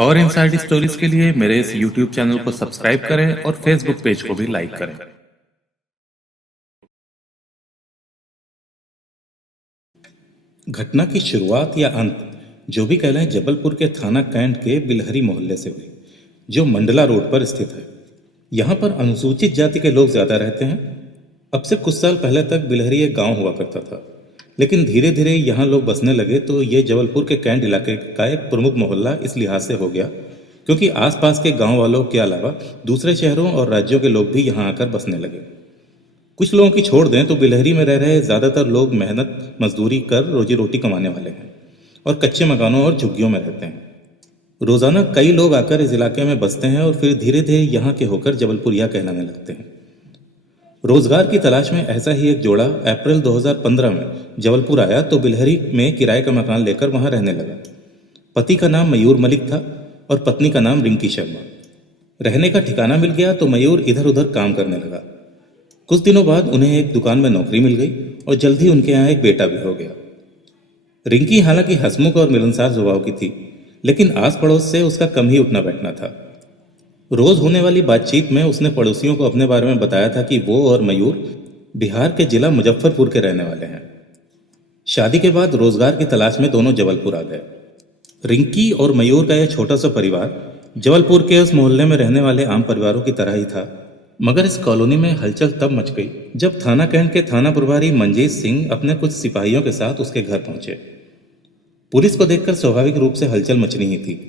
और inside stories के लिए मेरे इस YouTube चैनल को सब्सक्राइब करें और Facebook पेज को भी लाइक करें। घटना की शुरुआत या अंत जो भी कह लें, जबलपुर के थाना कैंट के बिलहरी मोहल्ले से हुई, जो मंडला रोड पर स्थित है। यहाँ पर अनुसूचित जाति के लोग ज्यादा रहते हैं। अब से कुछ साल पहले तक बिलहरी एक गांव हुआ करता था, लेकिन धीरे धीरे यहाँ लोग बसने लगे तो ये जबलपुर के कैंट इलाके का एक प्रमुख मोहल्ला इस लिहाज से हो गया क्योंकि आसपास के गांव वालों के अलावा दूसरे शहरों और राज्यों के लोग भी यहाँ आकर बसने लगे। कुछ लोगों की छोड़ दें तो बिलहरी में रह रहे ज़्यादातर लोग मेहनत मजदूरी कर रोजी रोटी कमाने वाले हैं और कच्चे मकानों और झुग्गियों में रहते हैं। रोज़ाना कई लोग आकर इस इलाके में बसते हैं और फिर धीरे धीरे यहाँ के होकर जबलपुरिया कहलाने लगते हैं। रोजगार की तलाश में ऐसा ही एक जोड़ा अप्रैल 2015 में जबलपुर आया तो बिलहरी में किराए का मकान लेकर वहां रहने लगा। पति का नाम मयूर मलिक था और पत्नी का नाम रिंकी शर्मा। रहने का ठिकाना मिल गया तो मयूर इधर उधर काम करने लगा। कुछ दिनों बाद उन्हें एक दुकान में नौकरी मिल गई और जल्द ही उनके यहाँ एक बेटा भी हो गया। रिंकी हालांकि हंसमुख और मिलनसार स्वभाव की थी, लेकिन आस पड़ोस से उसका कम ही उठना बैठना था। रोज होने वाली बातचीत में उसने पड़ोसियों को अपने बारे में बताया था कि वो और मयूर बिहार के जिला मुजफ्फरपुर के रहने वाले हैं। शादी के बाद रोजगार की तलाश में दोनों जबलपुर आ गए। रिंकी और मयूर का यह छोटा सा परिवार जबलपुर के उस मोहल्ले में रहने वाले आम परिवारों की तरह ही था, मगर इस कॉलोनी में हलचल तब मच गई जब थाना कैंट के थाना प्रभारी मंजीत सिंह अपने कुछ सिपाहियों के साथ उसके घर पहुंचे। पुलिस को देखकर स्वाभाविक रूप से हलचल मचनी ही थी।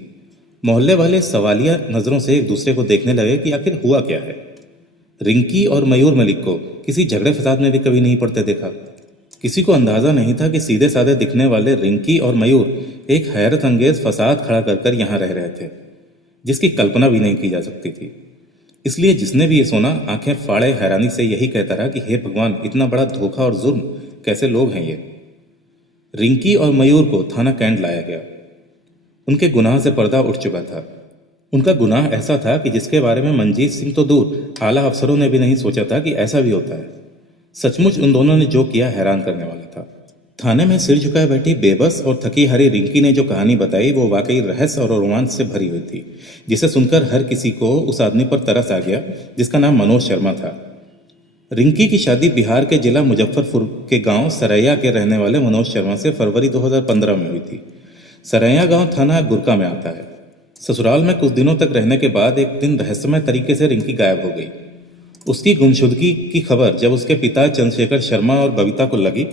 मोहल्ले वाले सवालिया नजरों से एक दूसरे को देखने लगे कि आखिर हुआ क्या है। रिंकी और मयूर मलिक को किसी झगड़े फसाद में भी कभी नहीं पड़ते देखा। किसी को अंदाजा नहीं था कि सीधे साधे दिखने वाले रिंकी और मयूर एक हैरत अंगेज फसाद खड़ा कर यहाँ रह रहे थे, जिसकी कल्पना भी नहीं की जा सकती थी। इसलिए जिसने भी ये सुना आंखें फाड़े हैरानी से यही कहता रहा कि हे भगवान, इतना बड़ा धोखा और जुर्म, कैसे लोग हैं ये। रिंकी और मयूर को थाना कैंट लाया गया। उनके गुनाह से पर्दा उठ चुका था। उनका गुनाह ऐसा था कि जिसके बारे में मंजीत सिंह तो दूर, आला अफसरों ने भी नहीं सोचा था कि ऐसा भी होता है। सचमुच उन दोनों ने जो किया हैरान करने वाला था। थाने में सिर झुकाए बैठी बेबस और थकी हारी रिंकी ने जो कहानी बताई वो वाकई रहस्य और रोमांच से भरी हुई थी, जिसे सुनकर हर किसी को उस आदमी पर तरस आ गया जिसका नाम मनोज शर्मा था। रिंकी की शादी बिहार के जिला मुजफ्फरपुर के गांव सरैया के रहने वाले मनोज शर्मा से फरवरी 2015 में हुई थी। सरैया गांव थाना गुरका में आता है। ससुराल में कुछ दिनों तक रहने के बाद एक दिन रहस्यमय तरीके से रिंकी गायब हो गई। उसकी गुमशुदगी की खबर जब उसके पिता चंद्रशेखर शर्मा और बबीता को लगी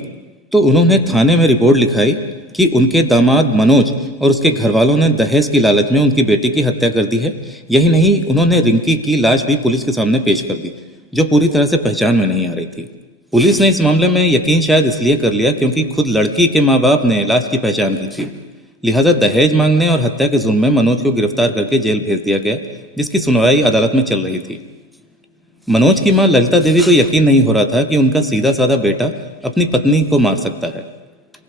तो उन्होंने थाने में रिपोर्ट लिखाई कि उनके दामाद मनोज और उसके घर वालों ने दहेज की लालच में उनकी बेटी की हत्या कर दी है। यही नहीं, उन्होंने रिंकी की लाश भी पुलिस के सामने पेश कर दी, जो पूरी तरह से पहचान में नहीं आ रही थी। पुलिस ने इस मामले में यकीन शायद इसलिए कर लिया क्योंकि खुद लड़की के माँ बाप ने लाश की पहचान की थी। लिहाजा दहेज मांगने और हत्या के जुर्म में मनोज को गिरफ्तार करके जेल भेज दिया गया, जिसकी सुनवाई अदालत में चल रही थी। मनोज की मां ललिता देवी को यकीन नहीं हो रहा था कि उनका सीधा साधा बेटा अपनी पत्नी को मार सकता है।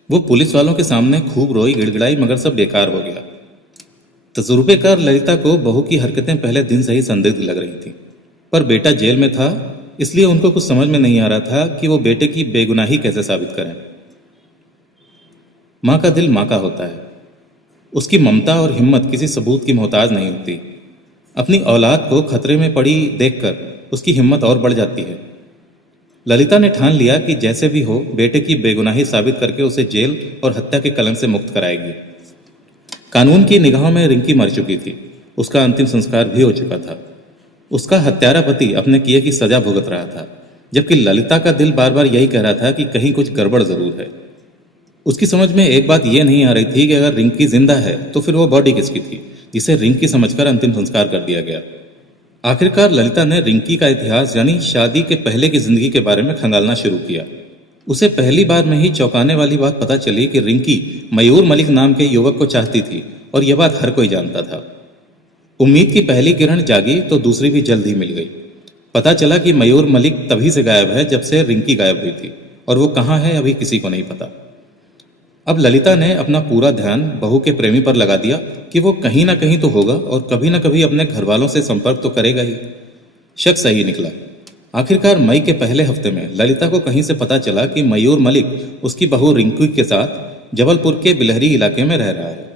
वो पुलिस वालों के सामने खूब रोई गिड़गिड़ाई, मगर सब बेकार हो गया। तजुर्बेकार ललिता को बहू की हरकतें पहले दिन से ही संदिग्ध लग रही थी, पर बेटा जेल में था, इसलिए उनको कुछ समझ में नहीं आ रहा था कि वो बेटे की बेगुनाही कैसे साबित करें। माँ का दिल माँ का होता है। उसकी ममता और हिम्मत किसी सबूत की मोहताज नहीं होती। अपनी औलाद को खतरे में पड़ी देखकर उसकी हिम्मत और बढ़ जाती है। ललिता ने ठान लिया कि जैसे भी हो बेटे की बेगुनाही साबित करके उसे जेल और हत्या के कलंक से मुक्त कराएगी। कानून की निगाहों में रिंकी मर चुकी थी। उसका अंतिम संस्कार भी हो चुका था। उसका हत्यारा पति अपने किए की सजा भुगत रहा था, जबकि ललिता का दिल बार बार यही कह रहा था कि कहीं कुछ गड़बड़ जरूर है। उसकी समझ में एक बात यह नहीं आ रही थी कि अगर रिंकी जिंदा है तो फिर वो बॉडी किसकी थी, जिसे रिंकी समझकर अंतिम संस्कार कर दिया गया। आखिरकार ललिता ने रिंकी का इतिहास यानी शादी के पहले की जिंदगी के बारे में खंगालना शुरू किया। उसे पहली बार में ही चौंकाने वाली बात पता चली कि रिंकी मयूर मलिक नाम के युवक को चाहती थी, और यह बात हर कोई जानता था। उम्मीद की पहली किरण जागी तो दूसरी भी जल्द ही मिल गई। पता चला कि मयूर मलिक तभी से गायब है जब से रिंकी गायब हुई थी, और वो कहाँ है अभी किसी को नहीं पता। अब ललिता ने अपना पूरा ध्यान बहू के प्रेमी पर लगा दिया कि वो कहीं ना कहीं तो होगा और कभी ना कभी अपने घर वालों से संपर्क तो करेगा ही। शक सही निकला। आखिरकार मई के पहले हफ्ते में ललिता को कहीं से पता चला कि मयूर मलिक उसकी बहू रिंकी के साथ जबलपुर के बिलहरी इलाके में रह रहा है।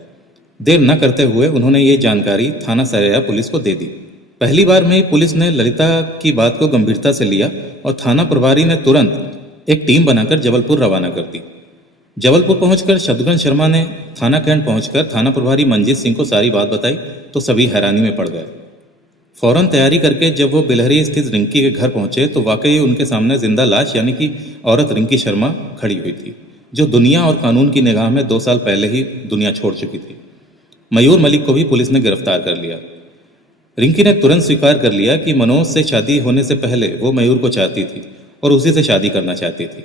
देर न करते हुए उन्होंने ये जानकारी थाना सरेया पुलिस को दे दी। पहली बार में ही पुलिस ने ललिता की बात को गंभीरता से लिया और थाना प्रभारी ने तुरंत एक टीम बनाकर जबलपुर रवाना कर दी। जबलपुर पहुंचकर शत्रुघ्न शर्मा ने थाना कैंट पहुंचकर थाना प्रभारी मंजीत सिंह को सारी बात बताई तो सभी हैरानी में पड़ गए। फौरन तैयारी करके जब वो बिलहरी स्थित रिंकी के घर पहुंचे तो वाकई उनके सामने जिंदा लाश यानी कि औरत रिंकी शर्मा खड़ी हुई थी, जो दुनिया और कानून की निगाह में 2 साल पहले ही दुनिया छोड़ चुकी थी। मयूर मलिक को भी पुलिस ने गिरफ्तार कर लिया। रिंकी ने तुरंत स्वीकार कर लिया कि मनोज से शादी होने से पहले वो मयूर को चाहती थी और उसी से शादी करना चाहती थी,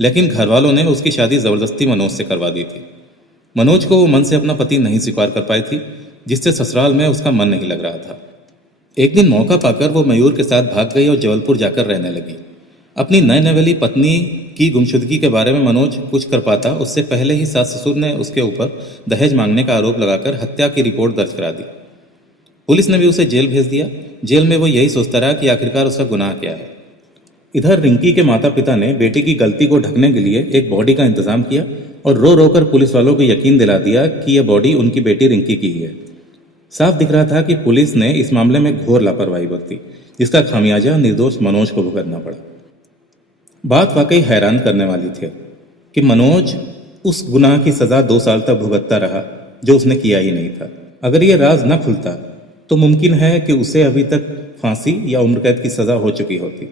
लेकिन घर वालों ने उसकी शादी ज़बरदस्ती मनोज से करवा दी थी। मनोज को वो मन से अपना पति नहीं स्वीकार कर पाई थी, जिससे ससुराल में उसका मन नहीं लग रहा था। एक दिन मौका पाकर वो मयूर के साथ भाग गई और जबलपुर जाकर रहने लगी। अपनी नए नवेली पत्नी की गुमशुदगी के बारे में मनोज कुछ कर पाता उससे पहले ही सास ससुर ने उसके ऊपर दहेज मांगने का आरोप लगाकर हत्या की रिपोर्ट दर्ज करा दी। पुलिस ने भी उसे जेल भेज दिया। जेल में वो यही सोचता रहा कि आखिरकार उसका गुनाह क्या है। इधर रिंकी के माता पिता ने बेटी की गलती को ढकने के लिए एक बॉडी का इंतजाम किया और रो रो कर पुलिस वालों को यकीन दिला दिया कि यह बॉडी उनकी बेटी रिंकी की ही है। साफ दिख रहा था कि पुलिस ने इस मामले में घोर लापरवाही बरती, जिसका खामियाजा निर्दोष मनोज को भुगतना पड़ा। बात वाकई हैरान करने वाली थी कि मनोज उस गुनाह की सजा 2 साल तक भुगतता रहा जो उसने किया ही नहीं था। अगर ये राज न खुलता तो मुमकिन है कि उसे अभी तक फांसी या उम्रकैद की सजा हो चुकी होती।